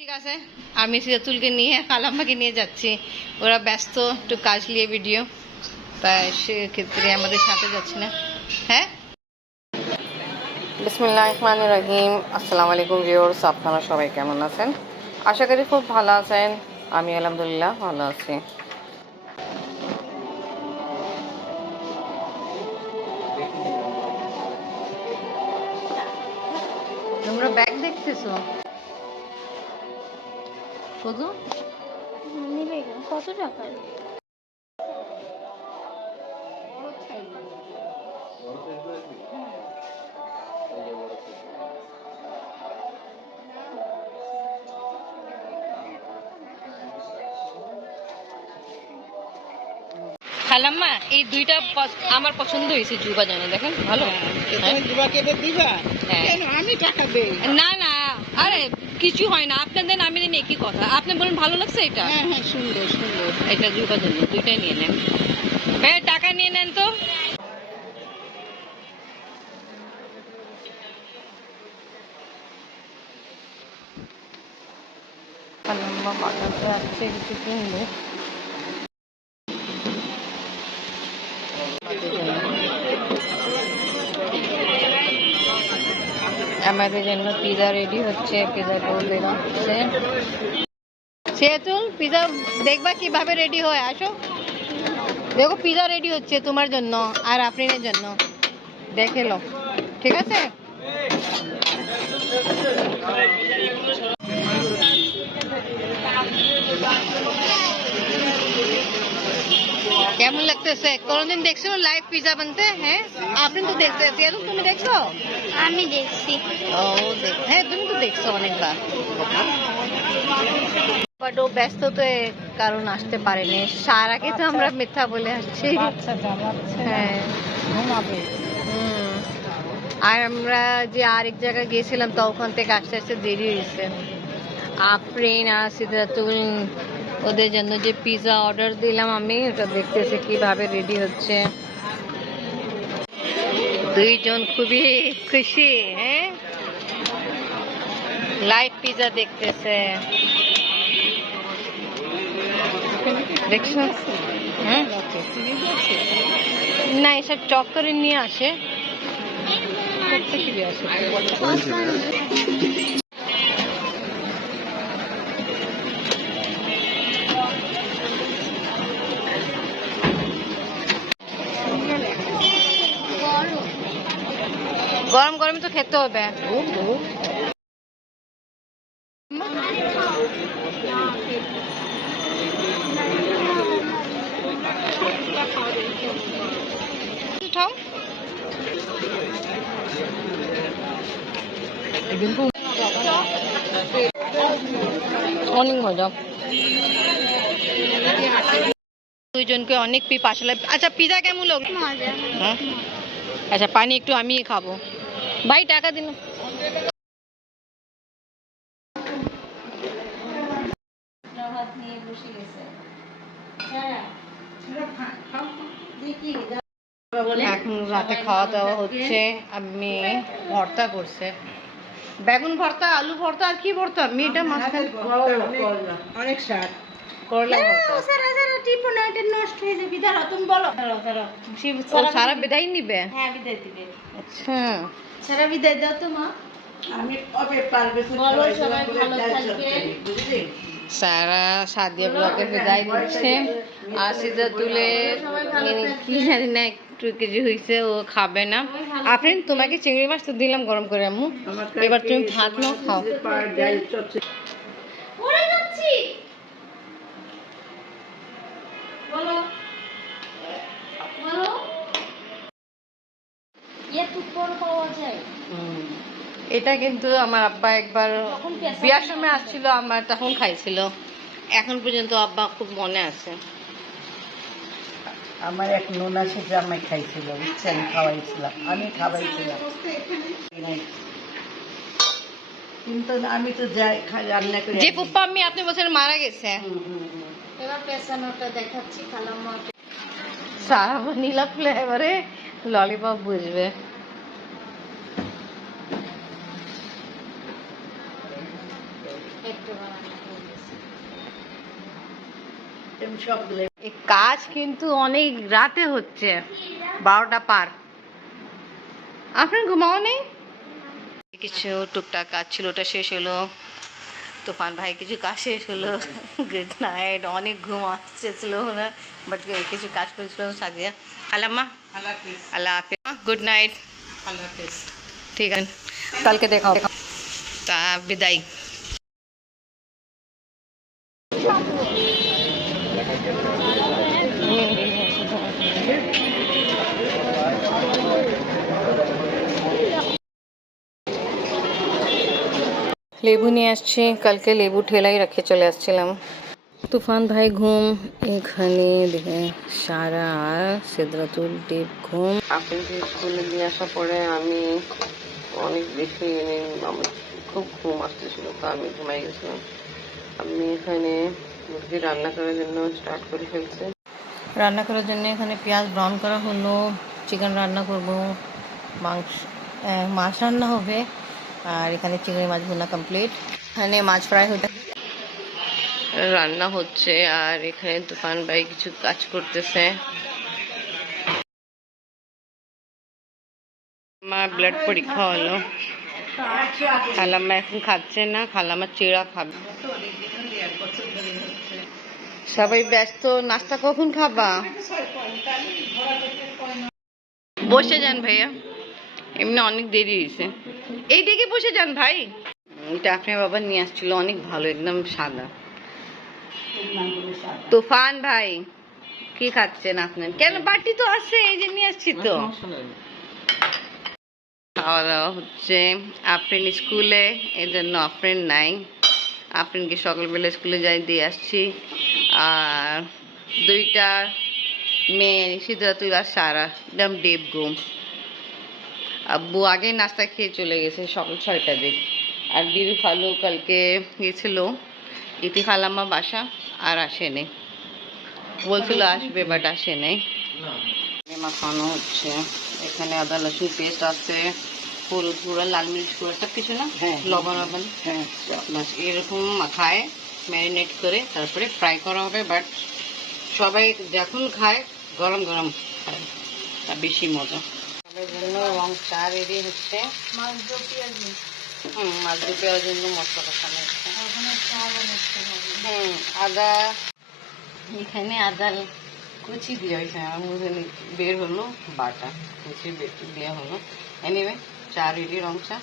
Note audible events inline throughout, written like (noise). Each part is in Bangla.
ঠিক আছে? আমি সিরাতুলকে নিয়ে কালাম্মাকে নিয়ে যাচ্ছি। ওরা ব্যস্ত একটু কাজ নিয়ে ভিডিও তাই সেক্ষেত্রে আমাদের সাথে যাচ্ছে না। হ্যাঁ? বিসমিল্লাহ রহমান রহিম। আসসালামু আলাইকুম ভিউয়ার্স আপনারা সবাই কেমন আছেন? আশা করি খুব ভালো আছেন। আমি আলহামদুলিল্লাহ ভালো আছি। তোমরা ব্যাগ দেখতেছো? কত? নিবে কত টাকার খালাম্মা এই দুইটা আমার পছন্দ হয়েছে যুবা জানো দেখেন ভালো? হ্যাঁ? তুমি এবার দিবা। হ্যাঁ। আমি টাকা দেই। না না আরে কিছু হয় না। আপনাদের আমি নিন একই কথা? আপনি বলেন ভালো লাগছে এটা? হ্যাঁ হ্যাঁ সুন্দর সুন্দর। এটা যুবার জন্য দুইটাই নিয়ে নেন। ভাই টাকা নিয়ে নেন তো। খালাম্মা মাথা আসছে কিছু কিনবো। আমাদের জন্য পিজা রেডি হচ্ছে পিজা রোল দেওয়া সেতুল পিজা দেখবা কীভাবে রেডি হয়, আসো। দেখো পিজা রেডি হচ্ছে তোমার জন্য আর আফরিনের জন্য। দেখে লো ঠিক আছে? কেমন লাগতেছে? কোনদিন দেখছ? লাইভ পিজা বানতে? হ্যাঁ? আপনি তো দেখতে সেতুল তুমি দেখছ? আমি দেখছি। ও দেখ। হ্যাঁ তুমি তো দেখছ অনেকবার। বাট ও ব্যস্ত তো এ কারণ আসতে পারেনি। সারাকে তো আমরা মিথ্যা বলে আসছি। আচ্ছা হ্যাঁ। আর আমরা যে আরেক জায়গায় গিয়েছিলাম তো ওখান থেকে আস্তে আস্তে দেরি হয়েছে। আফরিন আর সিদ্ধাতুল ওদের জন্য যে পিৎজা অর্ডার দিলাম আমি ওটা দেখতেছি কীভাবে রেডি হচ্ছে। দুইজন খুবই খুশি হ্যাঁ? লাইভ পিৎজা দেখতেছে। দেখছ? হ্যাঁ? না এসব চক করে নিয়ে আসে। আসে। খেতে হবে। উঠাও। অনেক মজা। দুইজনকে অনেক পি পাশালে আচ্ছা পিজা কেমন লোক? হ্যাঁ? আচ্ছা পানি একটু আমি খাব। ভাই টাকা দিন। এখন রাতে খাওয়া দাওয়া হচ্ছে আমি ভর্তা করছে। বেগুন ভর্তা আলু ভর্তা আর কি ভর্তা? মেয়েটা মাঝখানে অনেক স্বাদ। করলা সারা সারা টিপো না এটা নষ্ট হয়ে যাবে। দাঁড়াও তুমি বলো। দাঁড়াও দাঁড়াও। ও সারা বিদায় নিবে? হ্যাঁ বিদায় দিবে। আচ্ছা। সারা বিদায় দাও তো মা। আমি কবে পারবে বলো সবাই ভালো থাকবে। সারা সাদিয়া ব্লকে বিদায় দিচ্ছে আর সিজা তুলে কি জানি না একটু কেজি হয়েছে ও খাবে না। আপনি তোমাকে চিংড়ি মাছ তো দিলাম গরম করে আম্মু। এবার তুমি ভাত নাও খাও। এটা কিন্তু আমার আব্বা একবার বিয়ার সময় আসছিল আমার তখন খাইছিল। এখন পর্যন্ত আব্বা খুব মনে আছে। আমার এক নোনা সে জামাই খাইছিল বুঝছেন? খাওয়াইছিলাম। আমি খাওয়াইছিলাম। কিন্তু আমি তো যাই খাই রান্না করে যে ফুপ্পা আমি আপনি বছর মারা গেছে। হুম, হুম, হুম। এবার পেছানোটা দেখাচ্ছি খালাম্মা সারা ভ্যানিলা ফ্লেভারে ললিপপ বুঝবে। কাজ কিন্তু অনেক রাতে হচ্ছে। বারোটা পার। আপনার ঘুমাও নেই কিছু টুকটাক কাজ ছিল ওটা শেষ হলো। তুফান ভাই কিছু কাজ শেষ হলো। গুড নাইট অনেক ঘুম আসছিল না বাট কিছু কাজ করেছিল সাজিয়া। আলাম্মা আল্লাহ হাফিজ। আল্লাহ হাফিজ। গুড নাইট আল্লাহ হাফিজ। ঠিক আছে। কালকে দেখা তা বিদায়। লেবু নিয়ে আসছি। কালকে লেবু ঠেলাই রেখে চলে আসছিলাম। তুফান ভাই ঘুম। এখানে দেখে সারা সিদ্রাতুল টিপ ঘুম। আপনাকে স্কুলে দিয়ে আসার পরে আমি অনেক বেশি মানে আমার খুব ঘুম আসতেছিল তো আমি ঘুমাই গেছিলাম। আমি এখানে মুরগি রান্না করার জন্য স্টার্ট করে ফেলছি। রান্না করার জন্য এখানে পেঁয়াজ ব্রাউন করা হলো চিকেন রান্না করব মাংস মাছ রান্না হবে। আর এখানে চিংড়ি মাছ ভুনা কমপ্লিট এখানে মাছ ফ্রাই হতে রান্না হচ্ছে আর এখানে দোকান ভাই কিছু কাজ করতেছে। আমার ব্লাড পরীক্ষা হলো। খালাম্মা এখন খাচ্ছে না, খালাম্মা চিড়া খাবে। সবাই ব্যস্ত, নাস্তা কখন খাবা? বসে যান ভাইয়া। এমনি অনেক দেরি হয়েছে। এই দিকে বসে যান ভাই। এটা আপনার বাবা নিয়ে আসছিল অনেক ভালো একদম সাদা। তুফান ভাই কি খাচ্ছেন আপনার কেন বাটি তো আছে এই যে নিয়ে আসছি তো। খাওয়া দাওয়া হচ্ছে আফরিন স্কুলে এর জন্য আফরিন নাই। আফরিনকে সকালবেলা স্কুলে যাই দিয়ে আসছি। আর দুইটা মেয়ে সিদ্ধাতুল আর সারা একদম ডেব ঘুম। আব্বু আগে নাস্তা খেয়ে চলে গেছে সকাল ছয়টার দিকে আর দিদি খালু কালকে গেছিল ইতি খালাম্মা বাসা আর আসেনি। বলছিল আসবে বাট আসে নাই মাখানো হচ্ছে। এখানে আদা রসুন পেস্ট আছে হলুদ গুঁড়া লাল মির্চ গুঁড়া সব কিছু না? হ্যাঁ। লবণ লবণ। হ্যাঁ। বাস এরকম মাখায় ম্যারিনেট করে তারপরে ফ্রাই করা হবে বাট সবাই যখন খায় গরম গরম খায়। তা বেশি মজা। সবার জন্য রং চা রেডি হচ্ছে। মাছ দিয়ে পেঁয়াজ হুম মাছ দিয়ে পেঁয়াজের জন্য মশলা কষানো হচ্ছে হুম আদা এখানে আদা কুচি দিয়ে হয়েছে। আমার মুখে বের হলো বাটা কুচি দেওয়া হলো। এনিওয়ে চা রেডি রং চা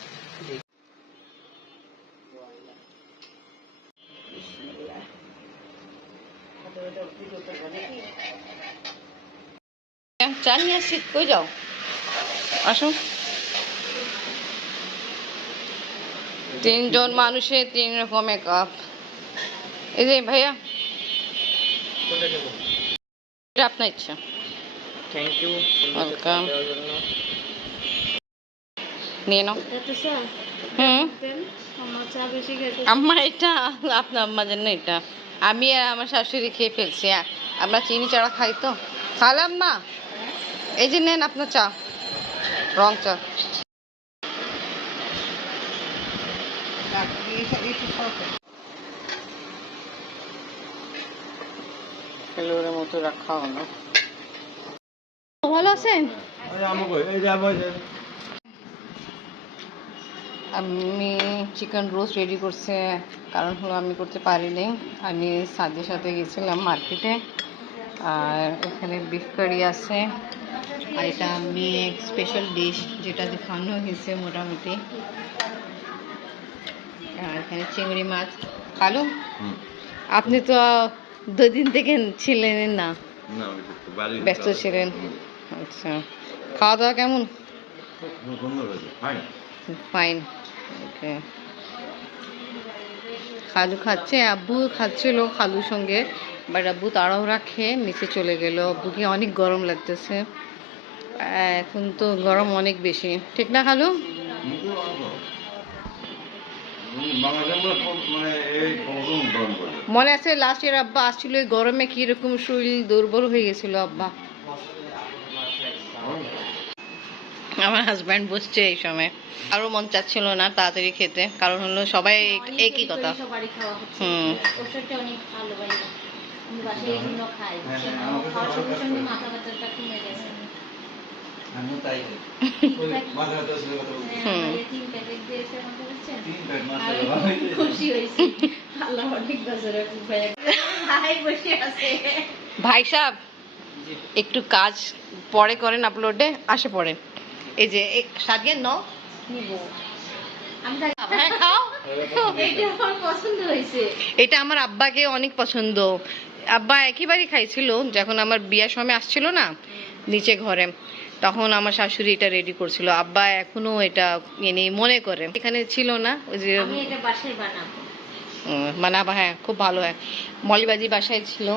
চা নিয়ে আসছি কই যাও? আসো তিনজন মানুষের তিন রকমের কাপ এই যে ভাইয়া। এটা আপনার ইচ্ছা। থ্যাংক ইউ ওয়েলকাম নিয়ে নাও। হুম। দেন আমার চা বেশি খেতে আমার এটা আপনার আম্মার জন্য এটা। আমি আর আমার শাশুড়ি খেয়ে ফেলছি। আমরা চিনি চাড়া খাই তো। খালাম না এই যে নেন আপনার চা। রং চা ফেলোরের মতো রাখা হলো ভালো আছেন? আমি চিকেন রোস্ট রেডি করছে কারণ হলো আমি করতে পারিনি। আমি সাদের সাথে গেছিলাম মার্কেটে আর এখানে বিফ কারি আছে। আর এটা আমি স্পেশাল ডিশ যেটা দেখানো হয়েছে মোটামুটি। আর এখানে চিংড়ি মাছ। খালু আপনি তো দুদিন থেকে ছিলেন না। ব্যস্ত ছিলেন। আচ্ছা খাওয়া দাওয়া কেমন ফাইন ওকে খালু খাচ্ছে আব্বু খাচ্ছিল খালুর সঙ্গে বাট আব্বু তাড়াহুড়া খেয়ে নিচে চলে গেল। আব্বুকে অনেক গরম লাগতেছে। এখন তো গরম অনেক বেশি। ঠিক না, খালু? মনে আছে লাস্ট ইয়ার আব্বা আসছিল এই গরমে কীরকম শরীর দুর্বল হয়ে গেছিল আব্বা। আমার হাজব্যান্ড বসছে এই সময়। আরও মন চাচ্ছিল না তাড়াতাড়ি খেতে, কারণ হলো সবাই একই কথা। হুম। ভালো (laughs) ভাই। হ্যাঁ, ভাই সাহেব একটু কাজ পরে করেন আপলোডে আসে পরে। এই যে সাজিয়ে নাও। তাই হ্যাঁ খাও। এটা আমার এটা আমার আব্বাকে অনেক পছন্দ। আব্বা একেবারেই খাইছিল যখন আমার বিয়ার সময় আসছিল না নিচে ঘরে। তখন আমার শাশুড়ি এটা রেডি করছিল। আব্বা এখনও এটা মানে মনে করে। এখানে ছিল না ওই যে আমি এটা বাসায় বানাবো। বানাবা হ্যাঁ খুব ভালো হয়। মলিবাজি বাসায় ছিল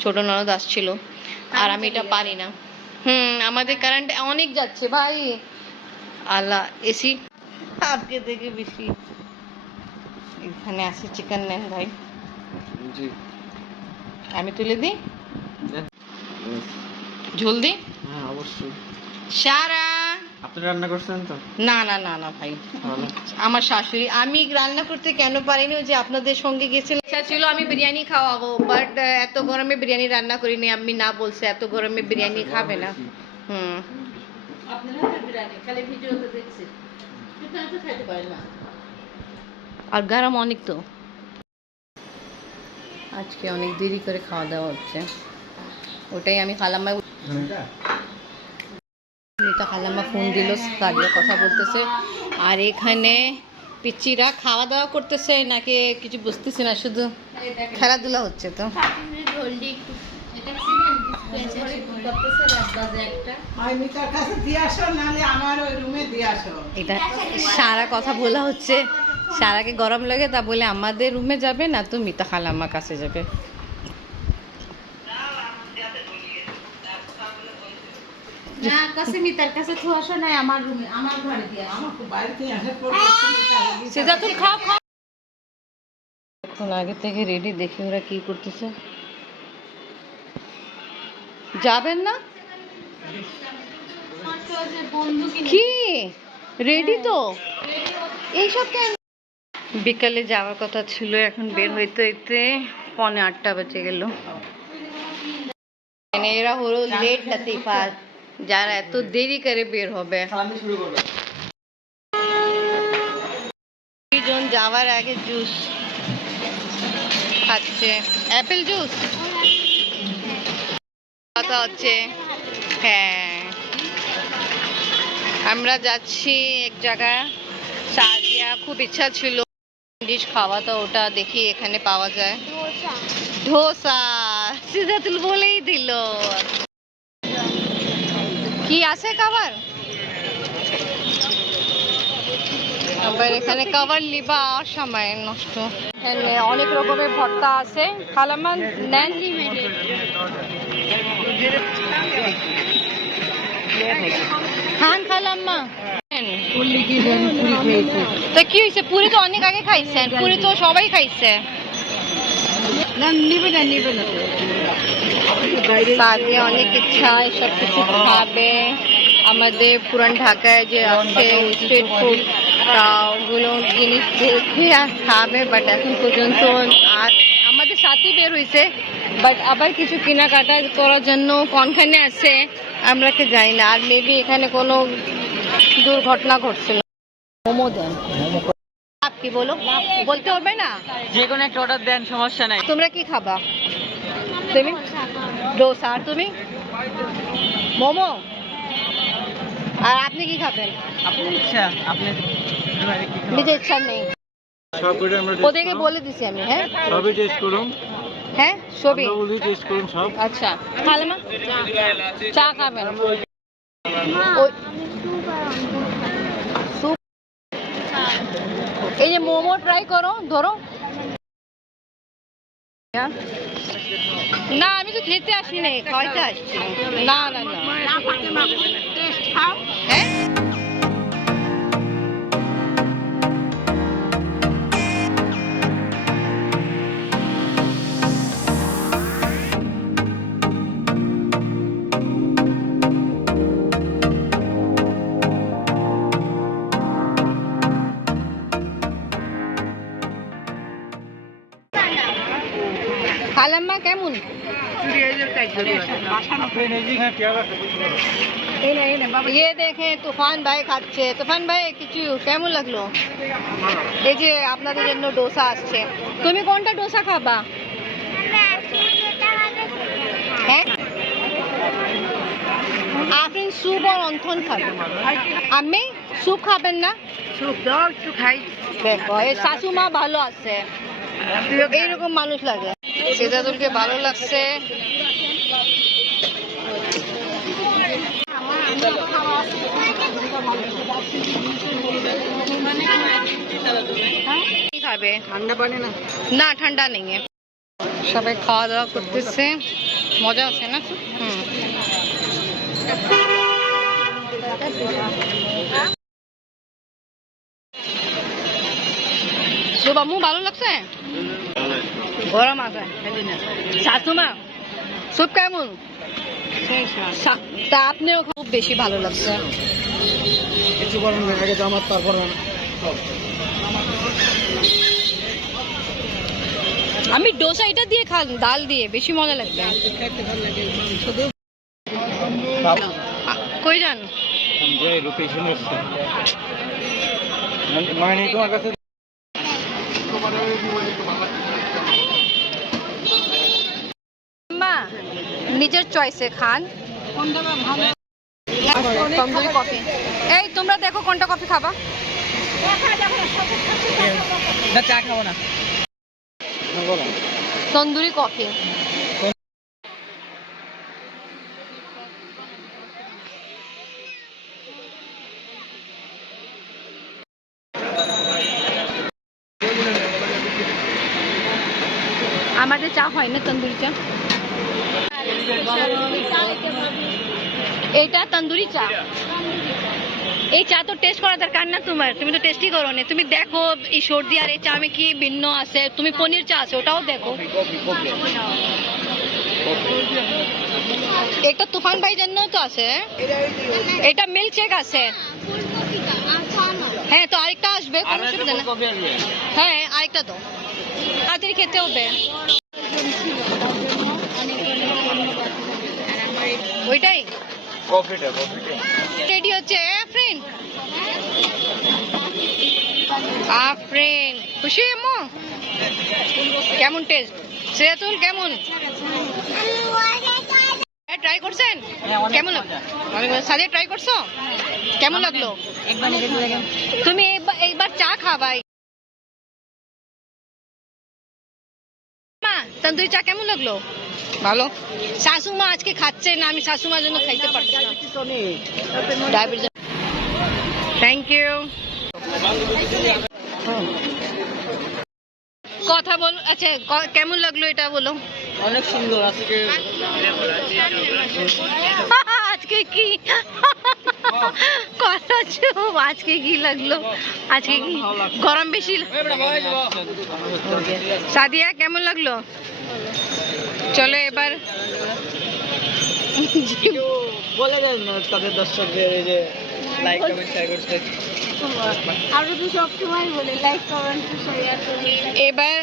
ছোট ননদ আসছিল। আর আমি এটা পারি না। হুম আমাদের কারেন্ট অনেক যাচ্ছে ভাই। আল্লাহ এসি আজকে থেকে বেশি। এখানে আছে চিকেন নেন ভাই। জি। আমি তুলে দিই? দেন। ঝোল দিই হ্যাঁ, অবশ্যই। সারা। আপনি রান্না করছেন তো? না না না না ভাই। আমার শাশুড়ি আমি রান্না করতে কেন পারিনি যে আপনাদের সঙ্গে গেছিলাম। ইচ্ছা ছিল আমি বিরিয়ানি খাওয়াবো বাট এত গরমে বিরিয়ানি রান্না করিনি আমি না বলছে এত গরমে বিরিয়ানি খাবে না। হুম। আর গরম অনেক তো। আজকে অনেক দেরি করে খাওয়া দাওয়া হচ্ছে। ওটাই আমি খালাম্মা মিতা খালাম্মা ফোন দিল কাজে কথা বলতেছে। আর এখানে পিচিরা খাওয়া দাওয়া করতেছে নাকি কিছু বুঝতেছে না শুধু খেলাধুলা হচ্ছে তো। এটা সারা কথা বলা হচ্ছে। সারাকে গরম লাগে তা বলে আমাদের রুমে যাবে না তো মিতা খালাম্মার কাছে যাবে? না কাছে মিতার কাছে তো আসো নাই আমার রুমে আমার ঘরে দিয়ে আসো। আমাকে বাড়িতে আসার পর সেটা তুই খাও খাও। এখন আগে থেকে রেডি দেখি ওরা কি করতেছে। যাবেন না? কি? রেডি তো? এইসব কেন? বিকালে যাওয়ার কথা ছিল এখন বের হইতে হইতে পৌনে আটটা বেজে গেল। এরা হলো লেট লতিফা যারা এত দেরি করে বের হবে। যাওয়ার আগে জুস খাচ্ছে। Apple juice? কথা হচ্ছে হ্যাঁ। আমরা যাচ্ছি এক জায়গায়। সাদিয়া খুব ইচ্ছা ছিল ডিশ খাওয়া তো ওটা দেখি এখানে পাওয়া যায়। ধোসা। সিজাতুল বলেই দিল। কি আছে খাবার আবার এখানে কভার লিবা সময় নষ্ট। এখানে অনেক রকমের ভর্তা আছে। খালাম্মা নেন খান খালাম্মা। কি হয়েছে? পুরি তো অনেক আগে খাইছেন। পুরি তো সবাই খাইছে। নিবে না নিবে না। সাথে অনেক ইচ্ছা এসব কিছু খাবে। আমাদের পুরান ঢাকায় যে আছে স্ট্রিট ফুড তা ওগুলো জিনিস দেখে আর খাবে বাট এখন পর্যন্ত আর আমাদের সাথেই বের হয়েছে। বাট আবার কিছু কেনাকাটা করার জন্য কোনখানে আছে আমরা কি জানি না। আর মেবি এখানে কোনো দুর্ঘটনা ঘটছিল মোমো দেন। কি বলো? বলতে হবে না। যে কোনো একটা অর্ডার দেন সমস্যা নাই। তোমরা কি খাবা? তুমি? ডোসা আর তুমি? মোমো? আর আপনি কি খাবেন? ইচ্ছা আপনি নিজের ইচ্ছা নেই। ওদেরকে বলে দিছি আমি হ্যাঁ? সবই টেস্ট করুন হ্যাঁ? বলি টেস্ট করুন সব। আচ্ছা। খালে মা চা খাবেন। এই যে মোমো ট্রাই করো ধরো। হ্যাঁ? না আমি তো খেতে আসিনি খাওয়াইতে আসছি না না না। হ্যাঁ? হালাম্মা কেমন? ইয়ে ভাই খাচ্ছে। তুফান কিছু কেমন লাগল? এই যে আপনাদের জন্য ডোসা আসছে। তুমি কোনটা ডোসা খাবা? হ্যাঁ? স্যুপ আর অন্থন খাবেন আমি স্যুপ খাবেন না? দেখো শাশুমা ভালো আছে। এইরকম মানুষ লাগে। সিজাদুলকে ভালো লাগছে। খাবে? ঠান্ডা পানি না। না ঠান্ডা নেই সবাই খাওয়া দাওয়া করতেছে। মজা আছে না? হুম। বাবু ভালো লাগছে? গরম আছে শাশুমা স্যুপ কেমন তা আপনিও খুব। বেশি ভালো লাগছে। কিছু গরম আমার তারপর আমি ডোসা এটা দিয়ে খান ডাল দিয়ে বেশি মজা লাগবে। কই যান? মানে তোমার কাছে মা নিজের চয়েসে খান। তন্দুরি কফি এই তোমরা দেখো কোনটা কফি খাবা। চা খাব না। তন্দুরি কফি আমাদের চা হয় না তন্দুরি চা। এটা তন্দুরি চা। এই চা তো টেস্ট করা দরকার না তোমার। তুমি তো টেস্টই করো না। তুমি দেখো, এই সর্দি আর এই চা মে কি ভিন্ন আছে? তুমি পনির চা আছে, ওটাও দেখো। এটা তুফান ভাই জন্য তো আছে। এটা মিল্ক শেক আছে। হ্যাঁ তো আরেকটা আসবে হ্যাঁ আরেকটা তো তাড়াতাড়ি খেতে হবে। ওইটাই? কফিটা কফিটা। রেডি হচ্ছে ফ্রেন্ড আফরিন। খুশি আম্মু? কেমন টেস্ট সেতুল কেমন? ট্রাই করছেন? কেমন সাদিয়া ট্রাই করছ? কেমন লাগল? তুমি এইবার- এইবার চা খাবাই তন্দুরি চা কেমন লাগল? ভালো। শাশুমা আজকে খাচ্ছে না আমি শাশুমার জন্য খাইতে পারছি না। ডায়াবেটিস থ্যাংক ইউ কথা বল আচ্ছা কেমন লাগল এটা বলো? অনেক সুন্দর আজকে আজকে কি? কথা চুপ আজকে কি লাগল? আজকে কি? গরম বেশি সাদিয়া কেমন লাগল? চলো এবার। বলে দেন তাদের দর্শকদের যে লাইক কমেন্ট শেয়ার করতে। আরও তো সব সময় বলে লাইক কমেন্ট শেয়ার করুন। এবার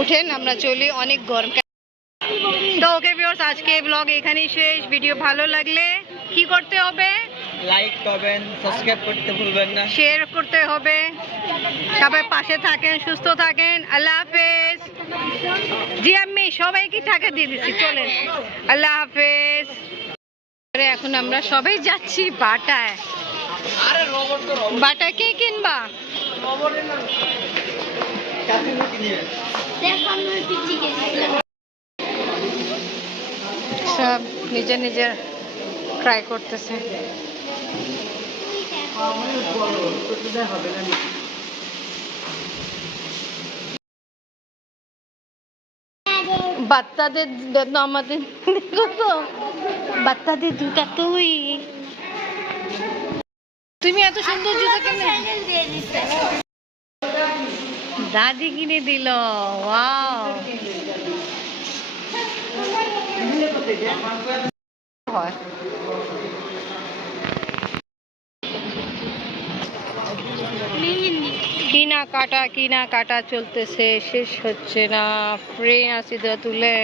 উঠেন আমরা চলি অনেক গরম ওকে ভিউয়ার্স আজকে ব্লগ এখানেই শেষ। ভিডিও ভালো লাগলে কি করতে হবে? লাইক কমেন্ট সাবস্ক্রাইব করতে ভুলবেন না। শেয়ার করতে হবে। সবাই পাশে থাকেন সুস্থ থাকেন। আল্লাহ হাফেজ। জি আমি সবাইকে টাকা দিয়ে দিচ্ছি চলেন। আল্লাহ হাফেজ। আরে এখন আমরা সবাই যাচ্ছি বাটায়। বাটা কে কিনবা? দেখো আমি গেছি সব নিজের নিজের ট্রাই করতেছে। বাচ্চাদের আমাদের দেখো। তো বাচ্চাদের জুতা তুই। তুমি এত সুন্দর জুতা কিনে দাদি কিনে দিল, ওয়াও। কিনা কাটা কিনা কাটা চলতেছে শেষ হচ্ছে না। ফ্রেন আসিদা তুলে।